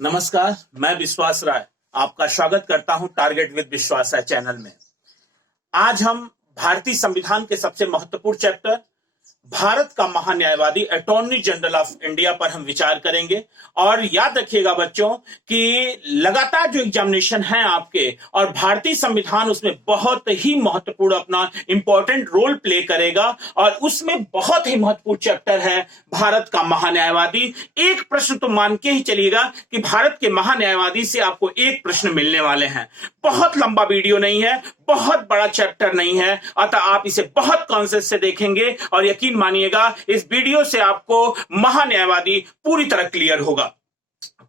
नमस्कार, मैं विश्वास राय आपका स्वागत करता हूं टारगेट विद विश्वास राय चैनल में। आज हम भारतीय संविधान के सबसे महत्वपूर्ण चैप्टर भारत का महान्यायवादी अटॉर्नी जनरल ऑफ इंडिया पर हम विचार करेंगे। और याद रखिएगा बच्चों कि लगातार जो एग्जामिनेशन है आपके और भारतीय संविधान उसमें बहुत ही महत्वपूर्ण अपना इंपॉर्टेंट रोल प्ले करेगा और उसमें बहुत ही महत्वपूर्ण चैप्टर है भारत का महान्यायवादी। एक प्रश्न तो मान के ही चलिएगा कि भारत के महान्यायवादी से आपको एक प्रश्न मिलने वाले हैं। बहुत लंबा वीडियो नहीं है, बहुत बड़ा चैप्टर नहीं है, अतः आप इसे बहुत कॉन्सेप्ट से देखेंगे और यकीन मानिएगा इस वीडियो से आपको महान्यायवादी पूरी तरह क्लियर होगा।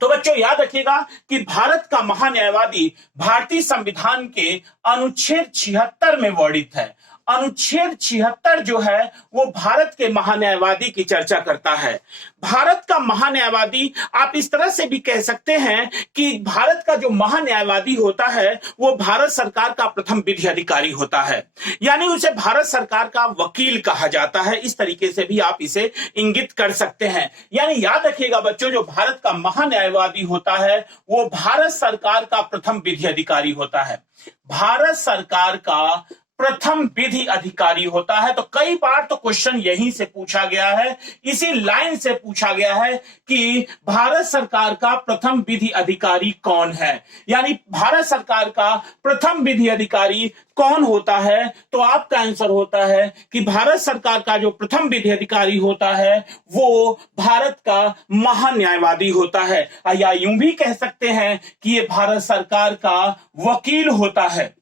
तो बच्चों याद रखिएगा कि भारत का महान्यायवादी भारतीय संविधान के अनुच्छेद 76 में वर्णित है। अनुच्छेद 76 जो है वो भारत के महान्यायवादी की चर्चा करता है। भारत का महान्यायवादी आप इस तरह से भी कह सकते हैं कि भारत का जो महान्यायवादी होता है वो भारत सरकार का प्रथम विधि अधिकारी होता है, यानी उसे भारत सरकार का वकील कहा जाता है। इस तरीके से भी आप इसे इंगित कर सकते हैं। यानी याद रखिएगा बच्चों, जो भारत का महान्यायवादी होता है वो भारत सरकार का प्रथम विधि अधिकारी होता है। भारत सरकार का प्रथम विधि अधिकारी होता है। तो कई बार तो क्वेश्चन यहीं से पूछा गया है, इसी लाइन से पूछा गया है कि भारत सरकार का प्रथम विधि अधिकारी कौन है, यानी भारत सरकार का प्रथम विधि अधिकारी कौन होता है। तो आपका आंसर होता है कि भारत सरकार का जो प्रथम विधि अधिकारी होता है वो भारत का महान्यायवादी होता है, या यूं भी कह सकते हैं कि ये भारत सरकार का वकील होता है,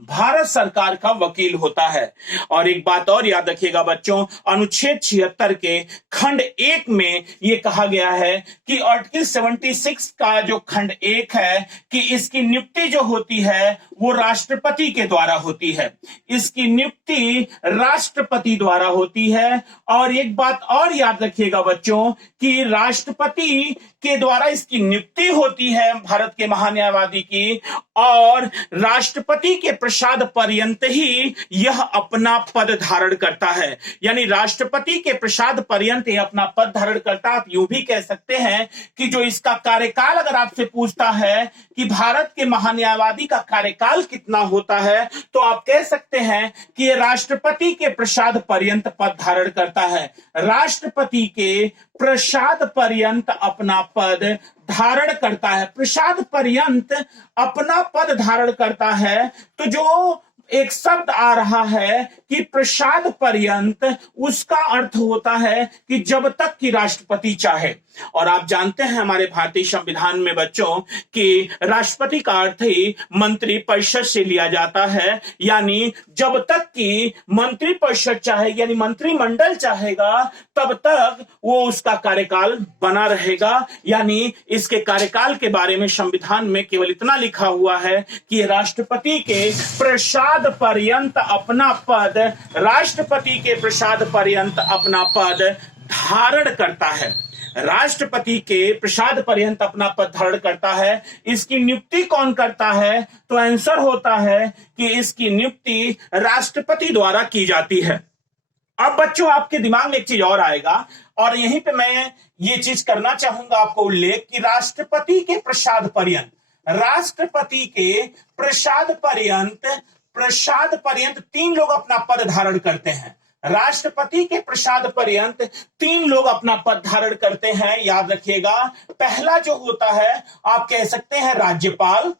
भारत सरकार का वकील होता है। और एक बात और याद रखिएगा बच्चों, अनुच्छेद 76 के खंड 1 में यह कहा गया है कि आर्टिकल 76 का जो खंड 1 है कि इसकी नियुक्ति जो होती है वो राष्ट्रपति के द्वारा होती है। इसकी नियुक्ति राष्ट्रपति द्वारा होती है। और एक बात और याद रखिएगा बच्चों कि राष्ट्रपति के द्वारा इसकी नियुक्ति होती है भारत के महान्यायवादी की, और राष्ट्रपति के प्रसाद पर्यंत ही यह अपना पद धारण करता है। यानी राष्ट्रपति के प्रसाद पर्यंत यह अपना पद धारण करता है। आप यूं भी कह सकते हैं कि जो इसका कार्यकाल अगर आपसे पूछता है कि भारत के महान्यायवादी का कार्यकाल कितना होता है, तो आप कह सकते हैं कि यह राष्ट्रपति के प्रसाद पर्यंत पद धारण करता है। राष्ट्रपति के प्रसाद पर्यंत अपना पद धारण करता है। प्रसाद पर्यंत अपना पद धारण करता है। तो जो एक शब्द आ रहा है कि प्रसाद पर्यंत, उसका अर्थ होता है कि जब तक कि राष्ट्रपति चाहे। और आप जानते हैं हमारे भारतीय संविधान में बच्चों कि राष्ट्रपति का अर्थ ही मंत्री परिषद से लिया जाता है, यानी जब तक कि मंत्री परिषद चाहे यानी मंत्रिमंडल चाहेगा तब तक वो उसका कार्यकाल बना रहेगा। यानी इसके कार्यकाल के बारे में संविधान में केवल इतना लिखा हुआ है कि राष्ट्रपति के प्रसाद पर्यंत अपना पद, राष्ट्रपति के प्रसाद पर्यंत अपना पद धारण करता है। राष्ट्रपति के प्रसाद पर्यंत अपना पद धारण करता है। इसकी नियुक्ति कौन करता है? तो आंसर होता है कि इसकी नियुक्ति राष्ट्रपति द्वारा की जाती है। अब बच्चों आपके दिमाग में एक चीज और आएगा, और यहीं पे मैं ये चीज करना चाहूंगा आपको उल्लेख कि राष्ट्रपति के प्रसाद पर्यंत, राष्ट्रपति के प्रसाद पर्यंत 3 लोग अपना पद धारण करते हैं। राष्ट्रपति के प्रसाद पर्यंत 3 लोग अपना पद धारण करते हैं। याद रखिएगा, पहला जो होता है आप कह सकते हैं राज्यपाल।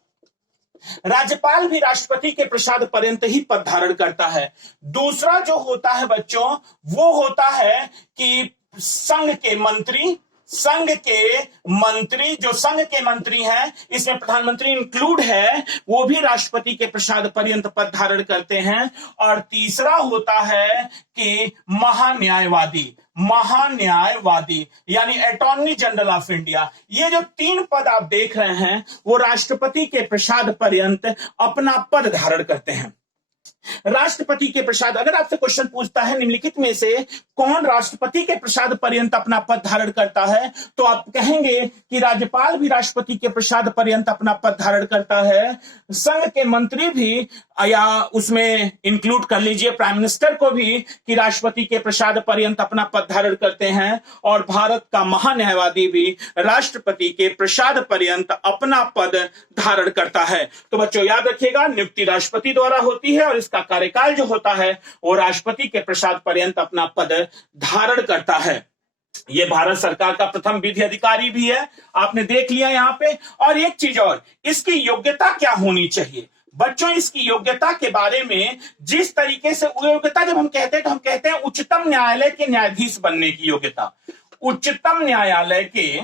राज्यपाल भी राष्ट्रपति के प्रसाद पर्यंत ही पद धारण करता है। दूसरा जो होता है बच्चों वो होता है कि संघ के मंत्री, जो संघ के मंत्री हैं, इसमें प्रधानमंत्री इंक्लूड है, वो भी राष्ट्रपति के प्रसाद पर्यंत पद धारण करते हैं। और तीसरा होता है कि महान्यायवादी यानी अटॉर्नी जनरल ऑफ इंडिया। ये जो 3 पद आप देख रहे हैं वो राष्ट्रपति के प्रसाद पर्यंत अपना पद धारण करते हैं। राष्ट्रपति के प्रसाद, अगर आपसे क्वेश्चन पूछता है निम्नलिखित में से कौन राष्ट्रपति के प्रसाद पर्यंत अपना पद धारण करता है, तो आप कहेंगे कि राज्यपाल भी राष्ट्रपति के प्रसाद पर्यंत अपना पद धारण करता है, संघ के मंत्री भी, या उसमें इंक्लूड कर लीजिए प्राइम मिनिस्टर को भी, कि राष्ट्रपति के प्रसाद पर्यंत अपना पद धारण करते हैं, और भारत का महान्यायवादी भी राष्ट्रपति के प्रसाद पर्यंत अपना पद धारण करता है। तो बच्चों याद रखिएगा, नियुक्ति राष्ट्रपति द्वारा होती है और इसका कार्यकाल जो होता है वो राष्ट्रपति के प्रसाद पर्यंत अपना पद धारण करता है। ये भारत सरकार का प्रथम विधि अधिकारी भी है, आपने देख लिया यहां पे। और एक चीज और, इसकी योग्यता क्या होनी चाहिए बच्चों, इसकी योग्यता के बारे में जिस तरीके से योग्यता जब हम कहते हैं तो हम कहते हैं उच्चतम न्यायालय के न्यायाधीश बनने की योग्यता। उच्चतम न्यायालय के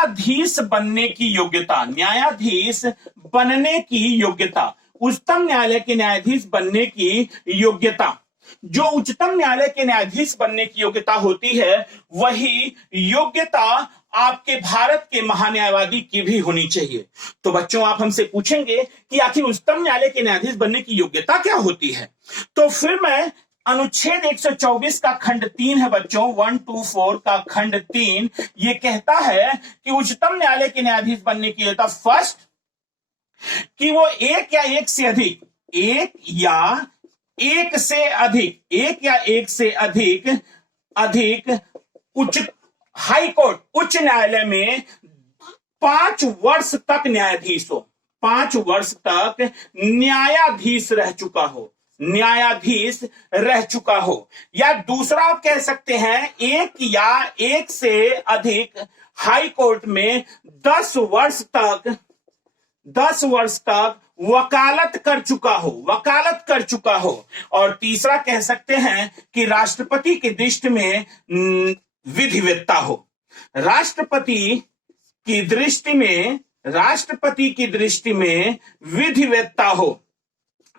न्यायाधीश बनने की योग्यता, न्यायाधीश बनने की योग्यता, उच्चतम न्यायालय के न्यायाधीश बनने की योग्यता। जो उच्चतम न्यायालय के न्यायाधीश बनने की योग्यता होती है, वही योग्यता आपके भारत के महान्यायवादी की भी होनी चाहिए। तो बच्चों आप हमसे पूछेंगे कि आखिर उच्चतम न्यायालय के न्यायाधीश बनने की योग्यता क्या होती है, तो फिर मैं अनुच्छेद 124 का खंड 3 है बच्चों, 124 का खंड 3, ये कहता है कि उच्चतम न्यायालय के न्यायाधीश बनने की योग्यता, फर्स्ट, कि वो एक या एक से अधिक हाई कोर्ट, उच्च न्यायालय में 5 वर्ष तक न्यायाधीश हो, 5 वर्ष तक न्यायाधीश रह चुका हो, या दूसरा आप कह सकते हैं एक या एक से अधिक हाई कोर्ट में 10 वर्ष तक वकालत कर चुका हो, और तीसरा कह सकते हैं कि राष्ट्रपति की दृष्टि में विधिवेत्ता हो, राष्ट्रपति की दृष्टि में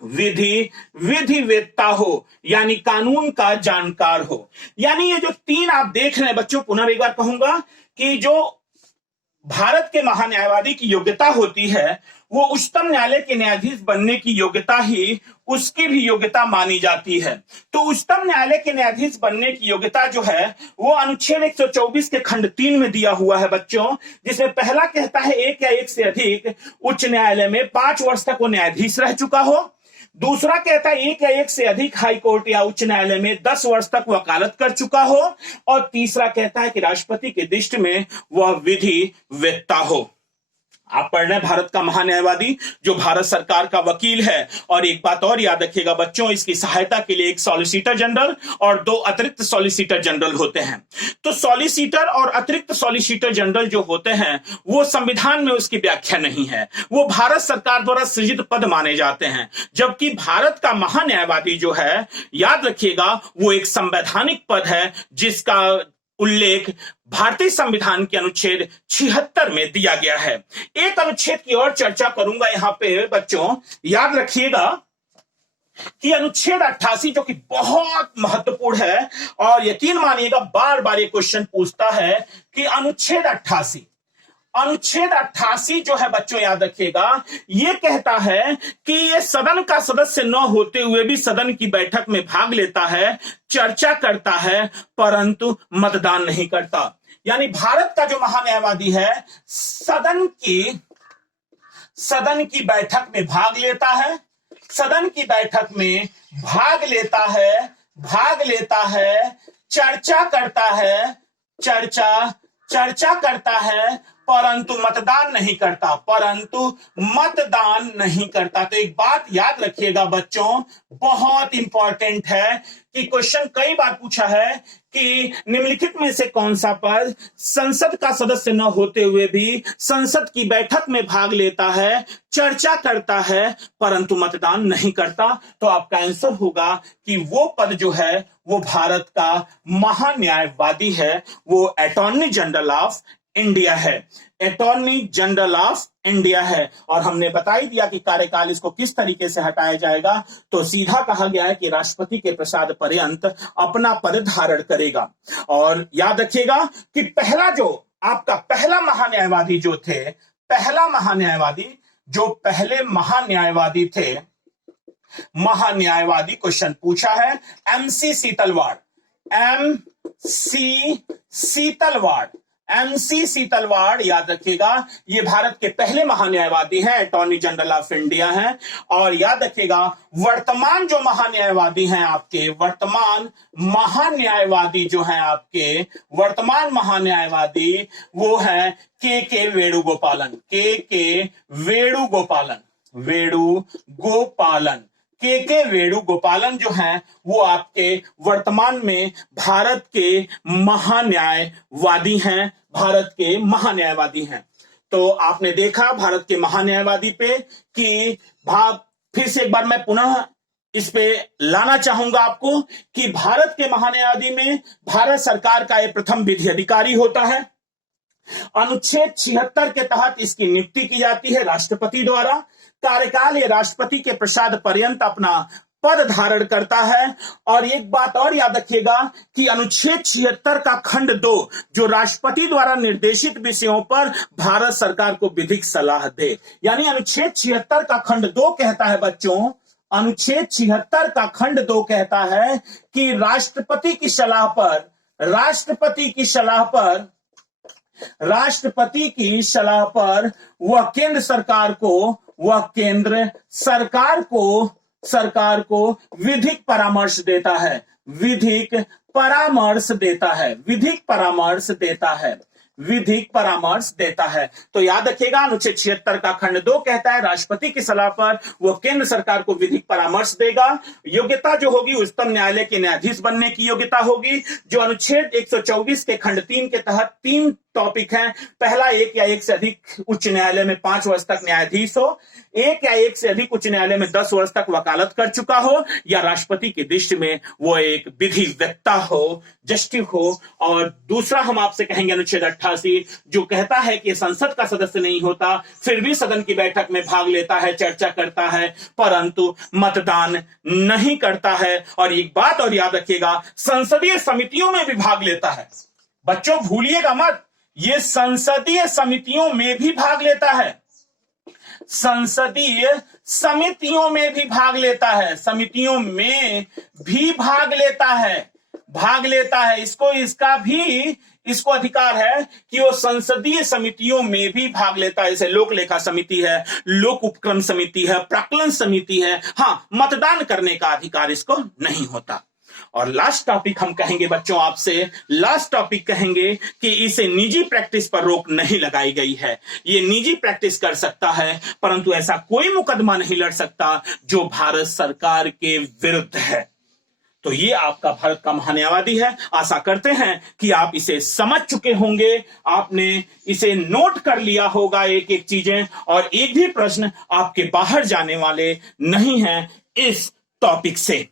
विधिवेत्ता हो, यानी कानून का जानकार हो। यानी ये जो 3 आप देख रहे हैं बच्चों, पुनः एक बार कहूंगा कि जो भारत के महान्यायवादी की योग्यता होती है, वो उच्चतम न्यायालय के न्यायाधीश बनने की योग्यता ही उसकी भी योग्यता मानी जाती है। तो उच्चतम न्यायालय के न्यायाधीश बनने की योग्यता जो है वो अनुच्छेद 124 के खंड 3 में दिया हुआ है बच्चों, जिसमें पहला कहता है एक या एक से अधिक उच्च न्यायालय में 5 वर्ष तक वो न्यायाधीश रह चुका हो, दूसरा कहता है एक या एक से अधिक हाई कोर्ट या उच्च न्यायालय में 10 वर्ष तक वकालत कर चुका हो, और तीसरा कहता है कि राष्ट्रपति की दृष्टि में वह विधिवेत्ता हो। आप पढ़ रहे हैं भारत का महान्यायवादी जो भारत सरकार का वकील है। और एक बात और याद रखिएगा बच्चों, इसकी सहायता के लिए एक सॉलिसिटर जनरल और 2 अतिरिक्त सॉलिसिटर जनरल होते हैं। तो सॉलिसिटर और अतिरिक्त सॉलिसिटर जनरल जो होते हैं वो संविधान में उसकी व्याख्या नहीं है, वो भारत सरकार द्वारा सृजित पद माने जाते हैं, जबकि भारत का महान्यायवादी जो है, याद रखिएगा, वो एक संवैधानिक पद है जिसका उल्लेख भारतीय संविधान के अनुच्छेद 76 में दिया गया है। एक अनुच्छेद की और चर्चा करूंगा यहां पे बच्चों, याद रखिएगा कि अनुच्छेद 88 जो कि बहुत महत्वपूर्ण है, और यकीन मानिएगा बार बार ये क्वेश्चन पूछता है कि अनुच्छेद 88 जो है बच्चों याद रखिएगा, ये कहता है कि ये सदन का सदस्य न होते हुए भी सदन की बैठक में भाग लेता है, चर्चा करता है, परंतु मतदान नहीं करता। यानी भारत का जो महान्यायवादी है सदन की बैठक में भाग लेता है, सदन की बैठक में भाग लेता है, चर्चा करता है, परंतु मतदान नहीं करता। तो एक बात याद रखिएगा बच्चों, बहुत इंपॉर्टेंट है कि क्वेश्चन कई बार पूछा है कि निम्नलिखित में से कौन सा पद संसद का सदस्य न होते हुए भी संसद की बैठक में भाग लेता है, चर्चा करता है, परंतु मतदान नहीं करता। तो आपका आंसर होगा कि वो पद जो है वो भारत का महान्यायवादी है, वो अटॉर्नी जनरल ऑफ इंडिया है, अटॉर्नी जनरल ऑफ इंडिया है। और हमने बता ही दिया कि कार्यकाल इसको किस तरीके से हटाया जाएगा, तो सीधा कहा गया है कि राष्ट्रपति के प्रसाद पर्यंत अपना पद धारण करेगा। और याद रखिएगा कि पहला जो आपका पहला महान्यायवादी जो थे, पहला महान्यायवादी जो पहले महान्यायवादी थे, महान्यायवादी क्वेश्चन पूछा है एमसी सीतलवाड़। एमसी सीतलवाड़ याद रखिएगा, ये भारत के पहले महान्यायवादी हैं, अटॉर्नी जनरल ऑफ इंडिया हैं। और याद रखिएगा वर्तमान जो महान्यायवादी हैं आपके, वर्तमान महान्यायवादी जो हैं आपके, वर्तमान महान्यायवादी वो है के वेणुगोपालन। के वेणुगोपालन जो हैं वो आपके वर्तमान में भारत के महान्यायवादी हैं, भारत के महान्यायवादी हैं। तो आपने देखा भारत के महान्यायवादी पे कि फिर से एक बार मैं पुनः इस पे लाना चाहूंगा आपको कि भारत के महान्यायवादी में भारत सरकार का एक प्रथम विधि अधिकारी होता है। अनुच्छेद 76 के तहत इसकी नियुक्ति की जाती है राष्ट्रपति द्वारा। कार्यकाल ये राष्ट्रपति के प्रसाद पर्यंत अपना पद धारण करता है। और एक बात और याद रखिएगा कि अनुच्छेद 76 का खंड 2 जो राष्ट्रपति द्वारा निर्देशित विषयों पर भारत सरकार को विधिक सलाह दे, यानी अनुच्छेद 76 का खंड 2 कहता है बच्चों, अनुच्छेद 76 का खंड 2 कहता है कि राष्ट्रपति की सलाह पर वह केंद्र सरकार को विधिक परामर्श देता है। तो याद रखिएगा अनुच्छेद 76 का खंड 2 कहता है राष्ट्रपति की सलाह पर वो केंद्र सरकार को विधिक परामर्श देगा। योग्यता जो होगी उच्चतम न्यायालय के न्यायाधीश बनने की योग्यता होगी। जो अनुच्छेद 124 के खंड 3 के तहत 3 टॉपिक हैं। पहला, एक या एक से अधिक उच्च न्यायालय में 5 वर्ष तक न्यायाधीश हो, एक या एक से अधिक उच्च न्यायालय में 10 वर्ष तक वकालत कर चुका हो, या राष्ट्रपति की दृष्टि में वो एक विधि वक्ता हो, जस्टिस हो। और दूसरा हम आपसे कहेंगे अनुच्छेद 88 जो कहता है कि संसद का सदस्य नहीं होता, फिर भी सदन की बैठक में भाग लेता है, चर्चा करता है, परंतु मतदान नहीं करता है। और एक बात और याद रखिएगा, संसदीय समितियों में भी भाग लेता है। बच्चों भूलिएगा मत, ये संसदीय समितियों में भी भाग लेता है, संसदीय समितियों में भी भाग लेता है, समितियों में भी भाग लेता है। इसको अधिकार है कि वो संसदीय समितियों में भी भाग लेता है। जैसे लोक लेखा समिति है, लोक उपक्रम समिति है, प्राक्कलन समिति है। हाँ, मतदान करने का अधिकार इसको नहीं होता। और लास्ट टॉपिक हम कहेंगे बच्चों आपसे, लास्ट टॉपिक कहेंगे कि इसे निजी प्रैक्टिस पर रोक नहीं लगाई गई है। ये निजी प्रैक्टिस कर सकता है, परंतु ऐसा कोई मुकदमा नहीं लड़ सकता जो भारत सरकार के विरुद्ध है। तो ये आपका भारत का महान्यायवादी है। आशा करते हैं कि आप इसे समझ चुके होंगे, आपने इसे नोट कर लिया होगा एक एक चीजें, और एक भी प्रश्न आपके बाहर जाने वाले नहीं हैं इस टॉपिक से।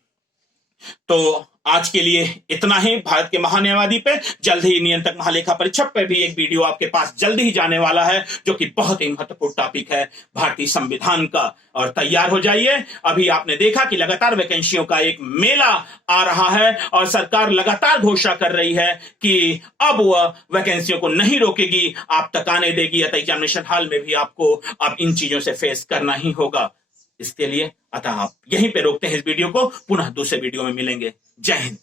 तो आज के लिए इतना ही भारत के महान्यायवादी पे। जल्द ही नियंत्रक महालेखा परीक्षक पे भी एक वीडियो आपके पास जल्द ही जाने वाला है, जो कि बहुत ही महत्वपूर्ण टॉपिक है भारतीय संविधान का। और तैयार हो जाइए। अभी आपने देखा कि लगातार वैकेंसियों का एक मेला आ रहा है और सरकार लगातार घोषणा कर रही है कि अब वह वैकेंसियों को नहीं रोकेगी, आप तकाने देगी, अतः एग्जामिनेशन हॉल में भी आपको अब इन चीजों से फेस करना ही होगा। इसके लिए अतः आप यहीं पे रोकते हैं इस वीडियो को, पुनः दूसरे वीडियो में मिलेंगे। जय हिंद।